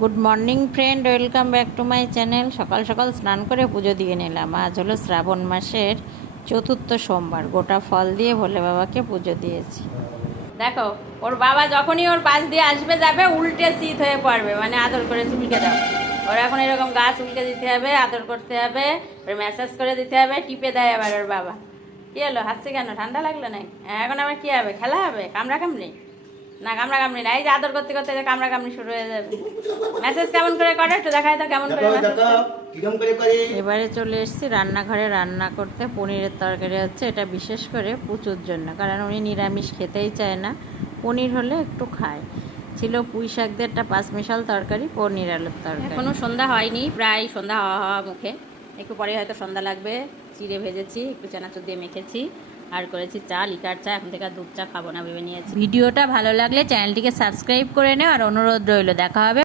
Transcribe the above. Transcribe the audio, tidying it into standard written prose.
Good morning friend, welcome back to my channel. সকাল সকাল স্নান করে পুজো দিয়ে নিলাম। আজ হলো শ্রাবণ মাসের চতুর্থ সোমবার। গোটা ফল দিয়ে ভোলে বাবাকে পুজো দিয়েছি। দেখো, ওর বাবা যখনই ওর পাশ দিয়ে আসবে যাবে উল্টে শীত হয়ে পড়বে, মানে আদর করে চুলকে দাও। ওর এখন এরকম গাছ উল্টে দিতে হবে, আদর করতে হবে, ওর ম্যাসাজ করে দিতে হবে, টিপে দেয় আবার ওর বাবা। কি হলো, হাসছে কেন? ঠান্ডা লাগলো না? এখন আবার কি হবে? খেলা হবে? কামড়া কামড়ি না? কামড়া কামড়ি না, এই যে আদর করতে করতে কামড়া কামড়ি শুরু হয়ে যাবে। মেসেজ কেমন করে করে একটু দেখাই দাও, কেমন করে এবারে চলে এসেছি রান্নাঘরে রান্না করতে। পনিরের তরকারি হচ্ছে, এটা বিশেষ করে পুচুর জন্য, কারণ উনি নিরামিষ খেতেই চায় না। পনির হলে একটু খায়। ছিল পুঁই শাক দিয়ে একটা পাঁচমিশাল তরকারি, পনির আলুর তরকারি। এখনো সন্ধ্যা হয়নি, প্রায় সন্ধ্যা হওয়া হওয়া মুখে। একটু পরে হয়তো সন্ধ্যা লাগবে। চিড়ে ভেজেছি, একটু চানাচুর দিয়ে মেখেছি, আর করেছি চা, লিকার চা। এখন থেকে আর দুধ চা খাবো না ভেবে নিয়েছি। ভিডিওটা ভালো লাগলে চ্যানেলটিকে সাবস্ক্রাইব করে নেও, আর অনুরোধ রইল, দেখা হবে